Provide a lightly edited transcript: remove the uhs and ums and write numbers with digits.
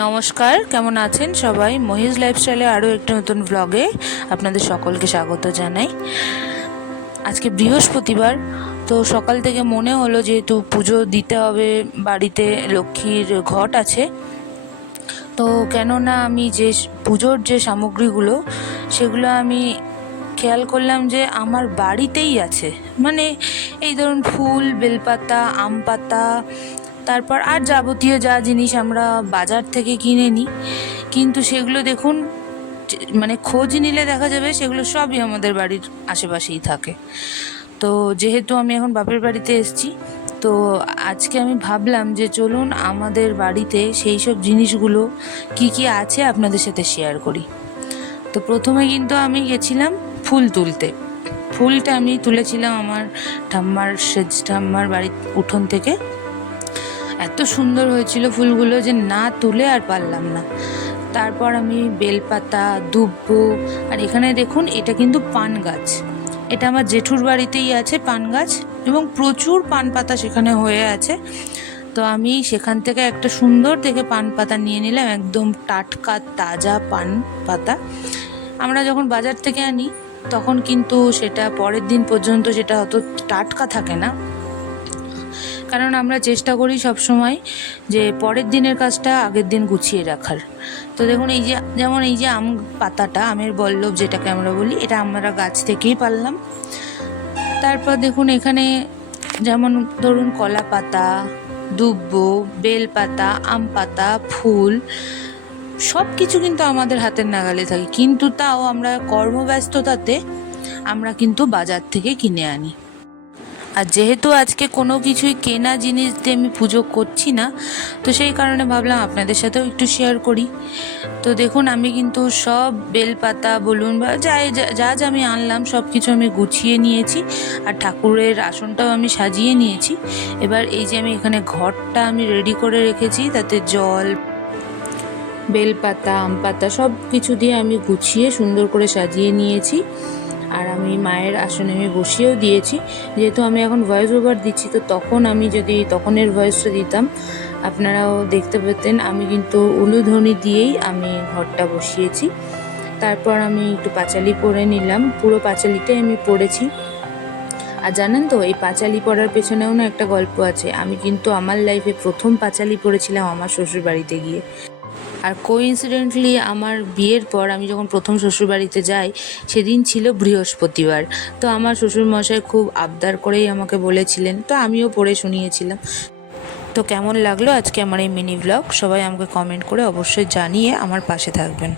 নমস্কার, কেমন আছেন সবাই? মহিজ লাইফস্টাইলে আরও একটি নতুন ব্লগে আপনাদের সকলকে স্বাগত জানাই। আজকে বৃহস্পতিবার, তো সকাল থেকে মনে হলো যেহেতু পুজো দিতে হবে, বাড়িতে লক্ষ্মীর ঘট আছে, তো কেননা আমি যে পুজোর যে সামগ্রীগুলো সেগুলো আমি খেয়াল করলাম যে আমার বাড়িতেই আছে। মানে এই ধরুন ফুল, বেলপাতা, আম পাতা, তারপর আর যাবতীয় যা জিনিস আমরা বাজার থেকে কিনে নিই, কিন্তু সেগুলো দেখুন মানে খোঁজ নিলে দেখা যাবে সেগুলো সবই আমাদের বাড়ির আশেপাশেই থাকে। তো যেহেতু আমি এখন বাপের বাড়িতে এসেছি, তো আজকে আমি ভাবলাম যে চলুন আমাদের বাড়িতে সেই সব জিনিসগুলো কি কি আছে আপনাদের সাথে শেয়ার করি। তো প্রথমে কিন্তু আমি গেছিলাম ফুল তুলতে। ফুলটা আমি তুলেছিলাম আমার ঠাম্মার বাড়ির উঠোন থেকে। এত সুন্দর হয়েছিল ফুলগুলো যে না তুলে আর পারলাম না। তারপর আমি বেলপাতা, দুব্বো, আর এখানে দেখুন এটা কিন্তু পান গাছ। এটা আমার জেঠুর বাড়িতেই আছে পান গাছ, এবং প্রচুর পান পাতা সেখানে হয়ে আছে। তো আমি সেখান থেকে একটা সুন্দর দেখে পান পাতা নিয়ে নিলাম, একদম টাটকা তাজা পান পাতা। আমরা যখন বাজার থেকে আনি তখন কিন্তু সেটা পরের দিন পর্যন্ত সেটা অত টাটকা থাকে না, কারণ আমরা চেষ্টা করি সব সময় যে পরের দিনের কাজটা আগের দিন গুছিয়ে রাখার। তো দেখুন এই যে যেমন এই যে আম পাতাটা, আমের বল্লভ যেটাকে আমরা বলি, এটা আমরা গাছ থেকেই পারলাম। তারপর দেখুন এখানে যেমন ধরুন কলা পাতা, দুব্বো, বেল পাতা, আম পাতা, ফুল, সব কিছু কিন্তু আমাদের হাতের নাগালে থাকে, কিন্তু তাও আমরা কর্মব্যস্ততাতে আমরা কিন্তু বাজার থেকে কিনে আনি। আর যেহেতু আজকে কোনো কিছুই কেনা জিনিস দিয়ে আমি পুজো করছি না, তো সেই কারণে ভাবলাম আপনাদের সাথেও একটু শেয়ার করি। তো দেখুন আমি কিন্তু সব বেলপাতা বলুন বা যা আমি আনলাম সব কিছু আমি গুছিয়ে নিয়েছি, আর ঠাকুরের আসনটাও আমি সাজিয়ে নিয়েছি। এবার এই যে আমি এখানে ঘরটা আমি রেডি করে রেখেছি, তাতে জল, বেলপাতা, আম পাতা সব কিছু দিয়ে আমি গুছিয়ে সুন্দর করে সাজিয়ে নিয়েছি। আর আমি মায়ের আসনে আমি বসিয়েও দিয়েছি। যেহেতু আমি এখন ভয়েস ওভার দিচ্ছি, তো তখন আমি যদি তখনের ভয়েসটা দিতাম আপনারাও দেখতে পেতেন। আমি কিন্তু উলুধ্বনি দিয়েই আমি ঘরটা বসিয়েছি। তারপর আমি একটু পাঁচালি পরে নিলাম, পুরো পাঁচালিটাই আমি পড়েছি। আর জানেন তো, এই পাঁচালি পড়ার পেছনেও না একটা গল্প আছে। আমি কিন্তু আমার লাইফে প্রথম পাঁচালি পড়েছিলাম আমার শ্বশুর বাড়িতে গিয়ে। আর কোইন্সিডেন্টলি আমার বিয়ের পর আমি যখন প্রথম শ্বশুরবাড়িতে যাই সেদিন ছিল বৃহস্পতিবার। তো আমার শ্বশুরমশাই খুব আবদার করেই আমাকে বলেছিলেন, তো আমিও পড়ে শুনিয়েছিলাম। তো কেমন লাগলো আজকে আমার এই মিনি ব্লগ, সবাই আমাকে কমেন্ট করে অবশ্যই জানিয়ে আমার পাশে থাকবেন।